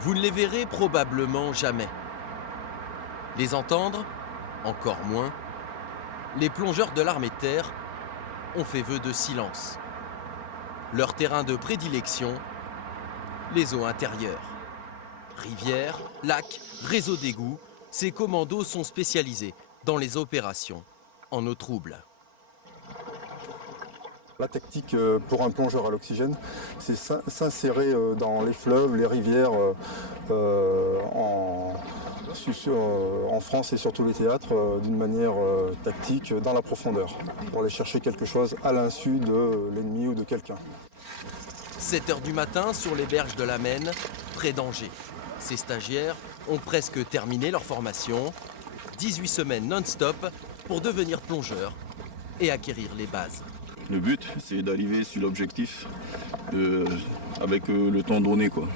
Vous ne les verrez probablement jamais. Les entendre, encore moins. Les plongeurs de l'armée de terre ont fait vœu de silence. Leur terrain de prédilection, les eaux intérieures. Rivières, lacs, réseaux d'égouts, ces commandos sont spécialisés dans les opérations en eau trouble. La tactique pour un plongeur à l'oxygène, c'est s'insérer dans les fleuves, les rivières en France et sur tous les théâtres d'une manière tactique dans la profondeur pour aller chercher quelque chose à l'insu de l'ennemi ou de quelqu'un. 7 h du matin sur les berges de la Maine, près d'Angers. Ces stagiaires ont presque terminé leur formation. 18 semaines non-stop pour devenir plongeurs et acquérir les bases. Le but, c'est d'arriver sur l'objectif avec le temps donné, quoi.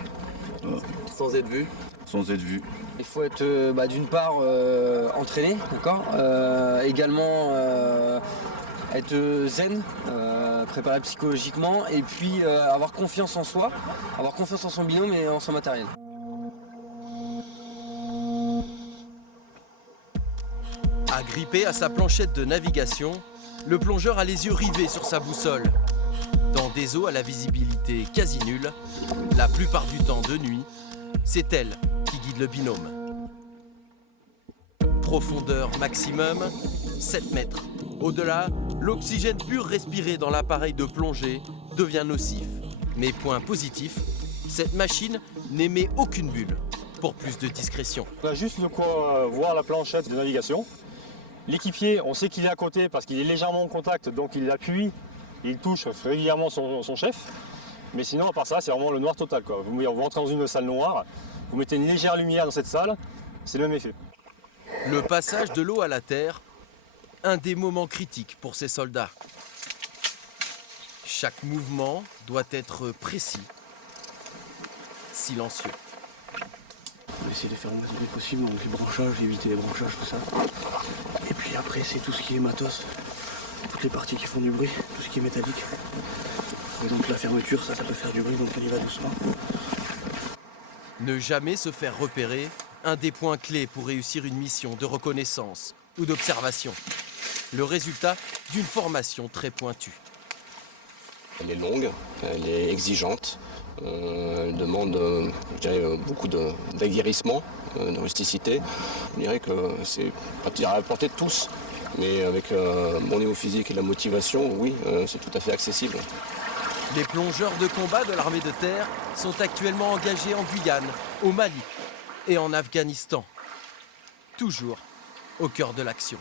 Voilà. Sans être vu. Sans être vu. Il faut être d'une part entraîné, d'accord, également être zen, préparé psychologiquement et puis avoir confiance en soi, avoir confiance en son binôme et en son matériel. Agrippé à sa planchette de navigation, le plongeur a les yeux rivés sur sa boussole. Dans des eaux à la visibilité quasi nulle, la plupart du temps de nuit, c'est elle qui guide le binôme. Profondeur maximum, 7 mètres. Au-delà, l'oxygène pur respiré dans l'appareil de plongée devient nocif. Mais point positif, cette machine n'émet aucune bulle. Pour plus de discrétion. On a juste de quoi voir la planchette de navigation. L'équipier, on sait qu'il est à côté parce qu'il est légèrement en contact, donc il appuie, il touche régulièrement son chef. Mais sinon, à part ça, c'est vraiment le noir total, quoi. Vous rentrez dans une salle noire, vous mettez une légère lumière dans cette salle, c'est le même effet. Le passage de l'eau à la terre, un des moments critiques pour ces soldats. Chaque mouvement doit être précis, silencieux. On va essayer de faire le maximum possible, donc les branchages, éviter les branchages, tout ça. Et puis après, c'est tout ce qui est matos, toutes les parties qui font du bruit, tout ce qui est métallique. Par exemple, la fermeture, ça peut faire du bruit, donc on y va doucement. Ne jamais se faire repérer, un des points clés pour réussir une mission de reconnaissance ou d'observation. Le résultat d'une formation très pointue. Elle est longue, elle est exigeante. Elle demande je dirais, beaucoup d'aguerrissement, de rusticité. Je dirais que c'est pas à la portée de tous, mais avec mon niveau physique et la motivation, oui, c'est tout à fait accessible. Les plongeurs de combat de l'armée de terre sont actuellement engagés en Guyane, au Mali et en Afghanistan. Toujours au cœur de l'action.